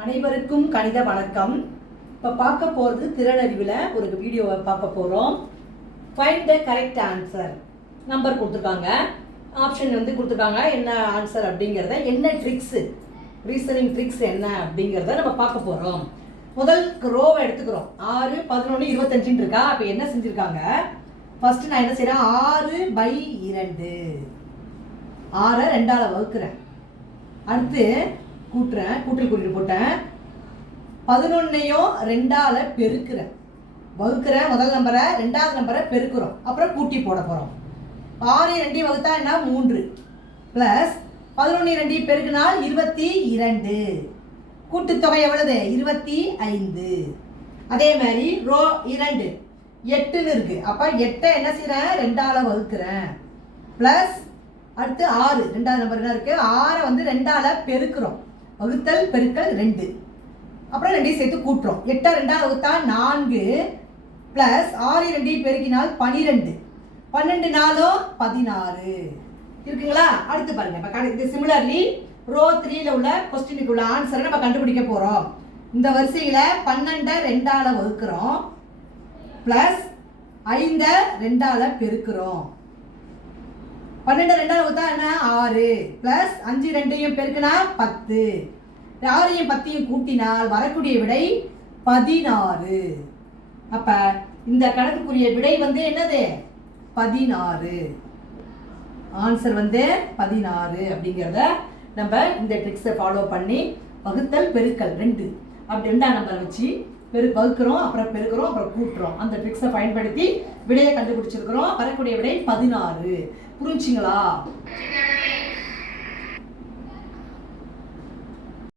அனைவருக்கும் கணித வணக்கம். இப்போ பார்க்க போகிறது திறனறிவில் ஒரு வீடியோவை பார்க்க போகிறோம். Find the correct answer. Number கொடுத்துருக்காங்க, ஆப்ஷன் கொடுத்துருக்காங்க. என்ன ஆன்சர் அப்படிங்கிறத, என்ன ட்ரிக்ஸு, ரீசனிங் ட்ரிக்ஸ் என்ன அப்படிங்கிறத நம்ம பார்க்க போகிறோம். முதல் ரோவை எடுத்துக்கிறோம். 6, 11, 25 இருக்கா. அப்போ என்ன செஞ்சுருக்காங்க, ஃபஸ்ட்டு நான் என்ன செய்கிறேன், 6/2, 6 2ஆல் வகுக்கிறேன். அடுத்து கூட்டுறேன், கூட்டல் கூட்டிட்டு போட்டேன். 11ஐயும் 2ஆல் பெருக்கிறேன், வகுக்கிறேன். முதல் நம்பரை 2வது நம்பரை பெருக்கிறோம், அப்புறம் கூட்டி போட போகிறோம். 6 2 வகுத்தா என்ன, 3 ப்ளஸ் 11 2 பெருக்கினால் 22. கூட்டுத்தொகை எவ்வளவு, 25. அதே மாதிரி ரோ 2 8ன்னு இருக்கு. அப்போ 8 என்ன செய்கிறேன், 2ஆல் வகுக்கிறேன். ப்ளஸ் அடுத்து 6, 2வது நம்பர் என்ன இருக்குது, 6 2ஆல் பெருக்கிறோம், வகுத்தல் பெருக்கல் 2. அப்புறம் 2 சேர்த்து கூட்டுறோம். 8 2ஆல் வகுத்தா 4 ப்ளஸ் 6 2 பெருக்கினால் 12. 12 4 16 இருக்குங்களா. அடுத்து பாருங்க, இப்போ இது சிமிலர்லி ரோ 3ல உள்ள கொஸ்டினுக்கு உள்ள ஆன்சரை நம்ம கண்டுபிடிக்க போகிறோம். இந்த வரிசையில் 12 2ஆல் வகுக்கிறோம், ப்ளஸ் 5 2ஆல் பெருக்கிறோம். 12 2ஆல் வகுத்தா என்ன, 6 ப்ளஸ் 5 2ஐயும் பெருக்கினா 10. 6ஐயும் 10ஐயும் கூட்டினால் வரக்கூடிய விடை 16. அப்போ இந்த கணக்குக்குரிய விடை என்னது, 16. ஆன்சர் 16 அப்படிங்கிறத நம்ம இந்த ட்ரிக்ஸை ஃபாலோ பண்ணி வகுத்தல் பெருக்கல் 2 அப்படி 2ஆம் நம்பரை வச்சு வகுக்கிறோம், அப்புறம் பெருக்கிறோம், அப்புறம் கூட்டுறோம். அந்த ட்ரிக்ஸை பயன்படுத்தி விடையை கண்டுபிடிச்சிருக்கிறோம். வரக்கூடிய விடை 16. புரிஞ்சுங்களா?